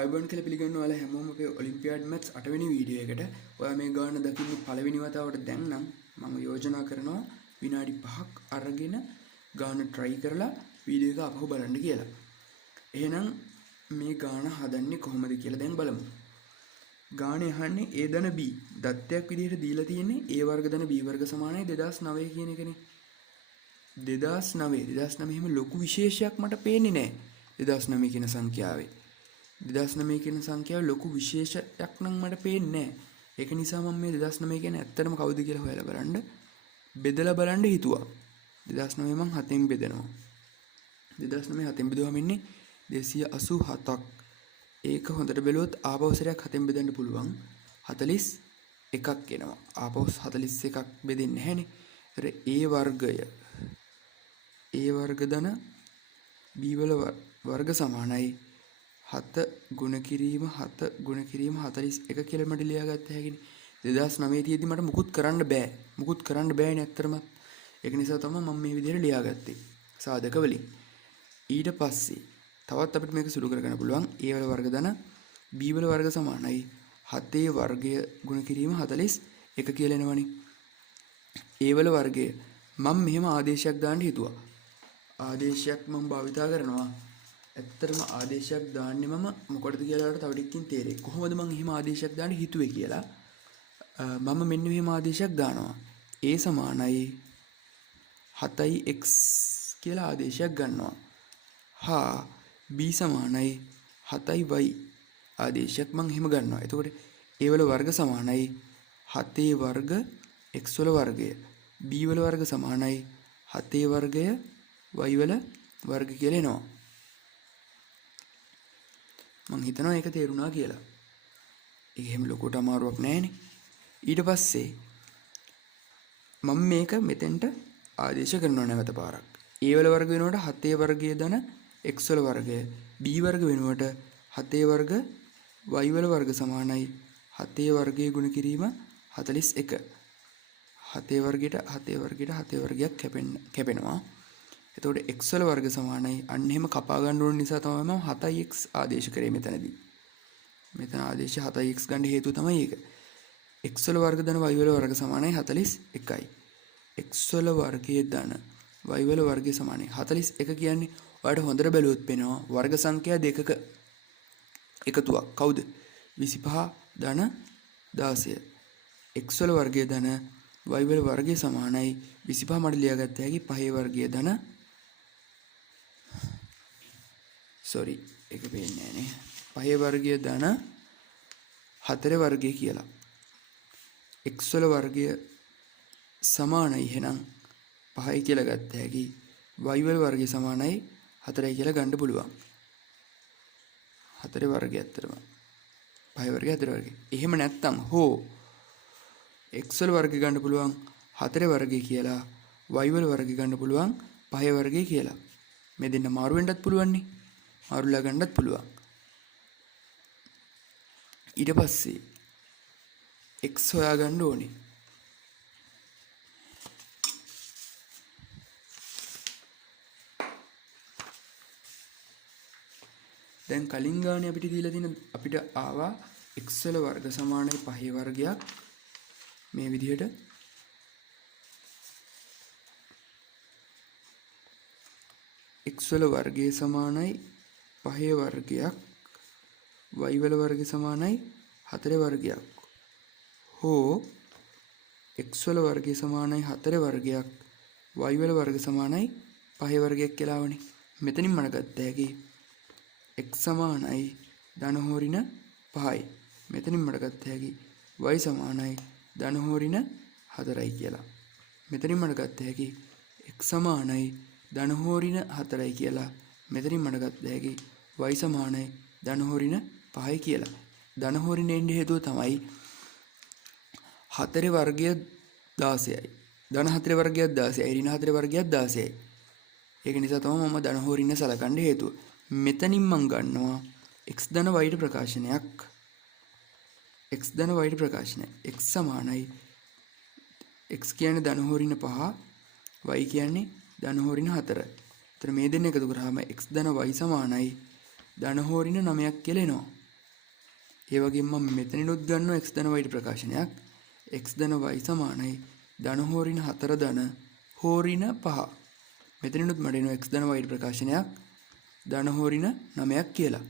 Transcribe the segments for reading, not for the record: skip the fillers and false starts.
අයිබන් කියලා පිළිගන්න ඔයාලා හැමෝම අපේ ඔලිම්පියාඩ් මැත්ස් 8 වෙනි වීඩියෝ එකට. ඔයා මේ ගාන දකින්නේ පළවෙනි වතාවට දැන් නම් මම යෝජනා කරනවා විනාඩි 5ක් අරගෙන ගාන try කරලා වීඩියෝ එක අපහු බලන්න කියලා. එහෙනම් මේ ගාන හදන්නේ කොහොමද කියලා දැන් බලමු. ගානේ අහන්නේ a ධන b දත්තයක් විදිහට දීලා තියෙන්නේ a වර්ග ධන b වර්ග සමානයි 2009 කියන එකනේ. 2009 එහෙම ලොකු විශේෂයක් මට පේන්නේ නැහැ 2009 කියන සංඛ්‍යාවේ. 2009 කියන සංඛ්‍යාව ලොකු විශේෂයක් නම් මට පේන්නේ නැහැ. ඒක නිසා මම මේ 2009 කියන්නේ ඇත්තටම කවුද කියලා හොයලා බලන්න බෙදලා බලන්න හිතුවා. 2009 මම 7න් බෙදනවා. 2009 7න් බෙදුවම ඉන්නේ 287ක්. ඒක හොඳට බැලුවොත් ආපහු සැරයක් 7න් බෙදන්න පුළුවන් 41ක් එනවා. ආපහු 41ක් බෙදෙන්නේ නැහනේ. ඒතර a වර්ග ධන b වල වර්ග සමානයි 7 ගුණ කිරීම 41 කියලා මට ලියා ගත්ත හැකිනේ. 2009 තියෙද්දි මට මුකුත් කරන්න බෑ. මුකුත් කරන්න බෑනේ ඇත්තටම. ඒක නිසා තමයි මම මේ විදිහට ලියා ගත්තේ. සාධක වලින්. ඊට පස්සේ තවත් අපිට මේක සුළු කරගන්න පුළුවන්. a වල වර්ග ධන b වල වර්ග සමානයි 7 වර්ගය ගුණ කිරීම 41 කියලා එනවනේ. a වල වර්ගය මම මෙහෙම ආදේශයක් දාන්න හිතුවා. ආදේශයක් මම භාවිතා කරනවා. ඇත්තටම ආදේශයක් දාන්නේ මම මොකටද කියලා වලට තව ටිකකින් තේරෙයි. කොහොමද මම එහෙම ආදේශයක් දාන්න හිතුවේ කියලා. මම මෙන්න මෙහෙම ආදේශයක් දානවා. a සමානයි 7x කියලා ආදේශයක් ගන්නවා. හා b සමානයි 7y ආදේශයක් මම එහෙම ගන්නවා. එතකොට a වල වර්ග සමානයි 7 වර්ග x වල වර්ගය. b වල වර්ග සමානයි 7 වර්ගය y වල වර්ග කියලා එනවා. මං හිතනවා ඒක තේරුණා කියලා. ඒක එහෙම ලොකුට අමාරුවක් නෑනේ. ඊට පස්සේ මම මේක මෙතෙන්ට ආදේශ කරනවා නැවත පාරක්. a වල වර්ග වෙනකොට 7 වර්ගය ධන x වල වර්ගය. b වර්ග වෙනකොට 7 වර්ග y වල වර්ග සමානයි 7 වර්ගය ගුණ කිරීම 41. 7 වර්ගයට කැපෙනවා. එතකොට x වල වර්ග සමානයි අන්න එහෙම කපා ගන්න ඕන නිසා තමයි මම 7x ආදේශ කරේ මෙතනදී. මෙතන ආදේශ 7x ගන්න හේතුව තමයි ඒක. x වල වර්ග ධන y වල වර්ග සමානයි 41යි. x වල වර්ගයේ ධන y වල වර්ගය සමානයි 41 කියන්නේ ඔයාලට හොඳට බැලුවොත් පේනවා වර්ග සංඛ්‍යා දෙකක එකතුවක්. කවුද? 25 ධන 16. x වල වර්ගයේ ධන y වල වර්ගය සමානයි 25 මඩ ලියා ගත්ත හැකි 5 වර්ගයේ ධන ඒක පේන්නේ නැහැ නේ. 5 වර්ගයේ ධන 4 වර්ගය කියලා. x වල වර්ගය සමානයි එහෙනම් 5යි කියලා ගත්ත හැකි y වල වර්ගය සමානයි 4යි කියලා ගන්න පුළුවන්. 4 වර්ගය ඇත්තටම 5 වර්ගය 4 වර්ගය. එහෙම නැත්තම් x වල වර්ගය ගන්න පුළුවන් 4 වර්ගය කියලා y වල වර්ගය ගන්න පුළුවන් 5 වර්ගය කියලා. මේ දෙන්න මාරු වෙන්නත් පුළුවන් නේ. මාරුලා ගන්නත් පුළුවන්. ඊට පස්සේ x හොයා ගන්න ඕනේ. දැන් කලින් ගානේ අපිට දීලා තියෙන අපිට ආවා x වල වර්ග සමානයි 5 වර්ගයක් මේ විදිහට x වල වර්ගය සමානයි 5 වර්ගයක් y වල වර්ගය සමානයි 4 වර්ගයක් හෝ x වල වර්ගය සමානයි 4 වර්ගයක් y වල වර්ග සමානයි 5 වර්ගයක් කියලා ආවනේ. මෙතනින් මම ගත්ත හැකි x සමානයි ධන හෝරින 5යි. මෙතනින් මට ගත්ත හැකි y සමානයි ධන හෝරින 4යි කියලා. මෙතනින් මට ගත්ත හැකි x සමානයි ධන හෝරින 4යි කියලා. මෙතනින් මට ගත්ත හැකි y සමානයි ධන හෝරින 5යි කියලා. ධන හෝරින එන්නේ හේතුව තමයි 4 වර්ගය 16යි. ධන 4 වර්ගය 16යි. ඍණ 4 වර්ගය 16යි. ඒක නිසා තමයි මම ධන හෝරින සලකන්න හේතුව. මෙතනින් මම ගන්නවා x ධන y ප්‍රකාශනයක්. x ධන y ප්‍රකාශනය. x සමානයි x කියන්නේ ධන හෝරින 5, y කියන්නේ ධන හෝරින 4. එතන මේ දෙන්න එකතු කරාම x ධන y සමානයි ධන හෝරින 9ක් කියලා එනවා. ඒ වගේම මම මෙතනිනුත් ගන්නවා x ධන y ප්‍රකාශනයක්. x ධන y සමානයි ධන හෝරින 4 ධන හෝරින 5. මෙතනිනුත් මට එනවා x ධන y ප්‍රකාශනයක් ධන හෝරින 9ක් කියලා.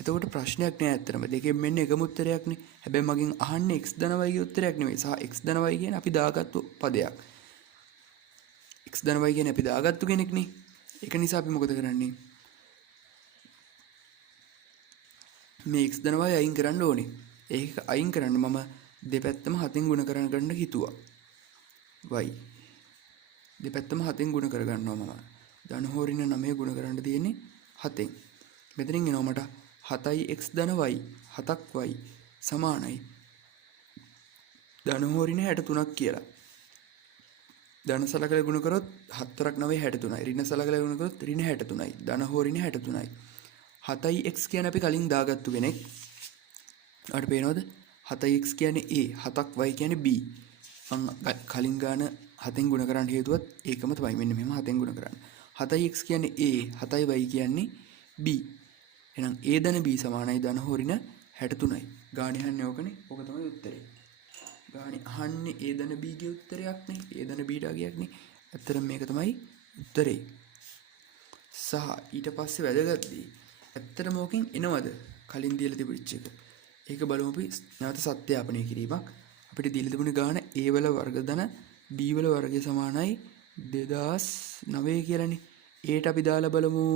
එතකොට ප්‍රශ්නයක් නෑ ඇත්තටම. දෙකෙන් මෙන්න එකම උත්තරයක්නේ. හැබැයි මගෙන් අහන්නේ x ධන y ගේ උත්තරයක් නෙවෙයි. සහ x ධන y කියන්නේ අපි දාගත්තු පදයක්. x ධන y කියන්නේ අපි දාගත්තු කෙනෙක්නේ. ඒක නිසා අපි මොකද කරන්නේ? මේ x ධන y අයින් කරන්න ඕනේ. ඒක අයින් කරන්න මම දෙපැත්තම 7න් ගුණ කරන්න ගන්න හිතුවා. y දෙපැත්තම 7න් ගුණ කර ගන්නවා මම. ධන හෝරින 9 ගුණ කරන්න තියෙන්නේ 7න්. මෙතනින් එනවා මට 7x ධන y 7ක් y සමානයි ධන හෝරින 63ක් කියලා. ධන සලකලා ගුණ කරොත් 4ක් 9 63යි. ඍණ සලකලා ගුණ කරොත් ඍණ 63යි. ධන හෝරින 63යි. 7x කියන්නේ අපි කලින් දාගත්තු කෙනෙක්. අපිට පේනවද? 7x කියන්නේ a, 7ක් y කියන්නේ b. මම කලින් ගාන 7න් ගුණ කරන්න හේතුවත් ඒකම තමයි. මෙන්න මෙහෙම 7න් ගුණ කරන්න. 7x කියන්නේ a, 7y කියන්නේ b. එහෙනම් a ධන b සමානයි ධන හෝරින 63යි. ගාණි අහන්නේ ඕකනේ. ඕක තමයි උත්තරේ. ගාණි අහන්නේ a ධන b ගේ උත්තරයක් නේ. a ධන b ඩාගයක් නේ. ඇත්තටම මේක තමයි උත්තරේ. සහ ඊට පස්සේ වැදගත් දේ. ඇත්තටම ඕකෙන් එනවද? කලින් දීලා තිබුච්ච එක. ඒක බලමු අපි නැවත සත්‍යාපනය කිරීමක්. අපිට දීලා තිබුණේ ගාණ a වල වර්ග ධන b වල වර්ගය සමානයි 2009 කියලානේ. ඒට අපි දාලා බලමු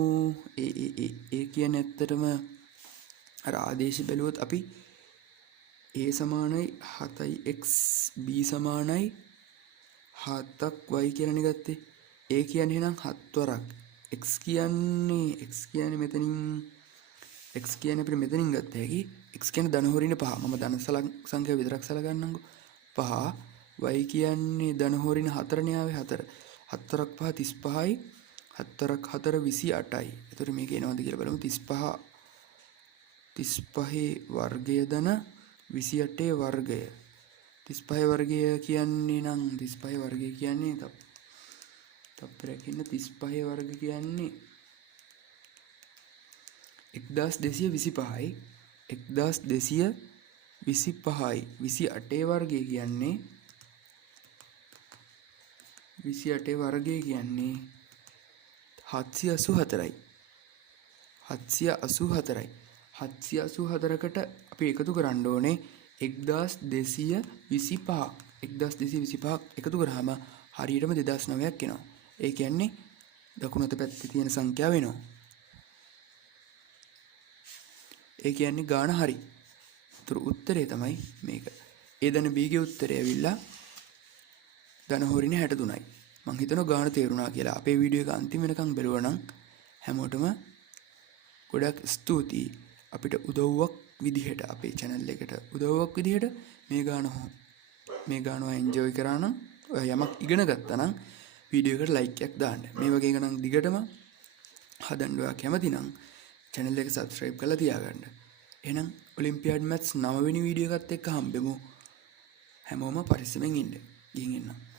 ඒ කියන්නේ ඇත්තටම අර ආදේශ බැලුවොත් අපි a සමානයි 7x b සමානයි 7ක් y කියලානේ ගත්තේ. a කියන්නේ එහෙනම් 7 වරක්. x කියන්නේ මෙතනින් x කියන්නේ අපිට මෙතනින් ගත්ත හැකි. x කියන්නේ ධන හොරින 5. මම ධන සංඛ්‍යාව විතරක් සලකන්නම්කෝ. 5 y කියන්නේ ධන හොරින 4 නේ ආවේ 4. 4ක් 5 35යි. 4ක් 4 28යි. එතකොට මේක එනවද කියලා බලමු. 35 වර්ගය ධන 28 වර්ගය. 35 වර්ගය කියන්නේ නම් 35 වර්ගය කියන්නේ තප්පරයක් ඉන්න 35 වර්ග කියන්නේ 1225යි 1225යි 28 වර්ගය කියන්නේ 28 වර්ගය කියන්නේ 784යි 784යි 784කට අපි එකතු කරන්න ඕනේ 1225 1225ක් එකතු කරාම හරියටම 2009ක් එනවා. ඒ කියන්නේ දකුණු අත පැත්තේ තියෙන සංඛ්‍යාව වෙනවා. ඒ කියන්නේ ගාණ හරි. ඒතර උත්තරේ තමයි මේක. ඒ ධන b ගේ උත්තරය ඇවිල්ලා ධන හොරින 63යි. මං හිතනවා ගාණ තේරුණා කියලා. අපේ වීඩියෝ එක අන්තිම වෙනකන් බැලුවා නම් හැමෝටම ගොඩක් ස්තුතියි. අපිට උදව්වක් විදිහට අපේ channel එකට උදව්වක් විදිහට මේ ගාන එන්ජොයි කරා නම් ඔය යමක් ඉගෙන ගත්තා නම් වීඩියෝ එකට ලයික් එකක් දාන්න. මේ වගේ ගණන් දිගටම හදන්න ඔයා කැමති නම් channel එක subscribe කරලා තියාගන්න. එහෙනම් ඔලිම්පියාඩ් මැත්ස් 9 වෙනි වීඩියෝ එකත් එක්ක හම්බෙමු. හැමෝම පරිස්සමෙන් ඉන්න. ගිහින් එන්න.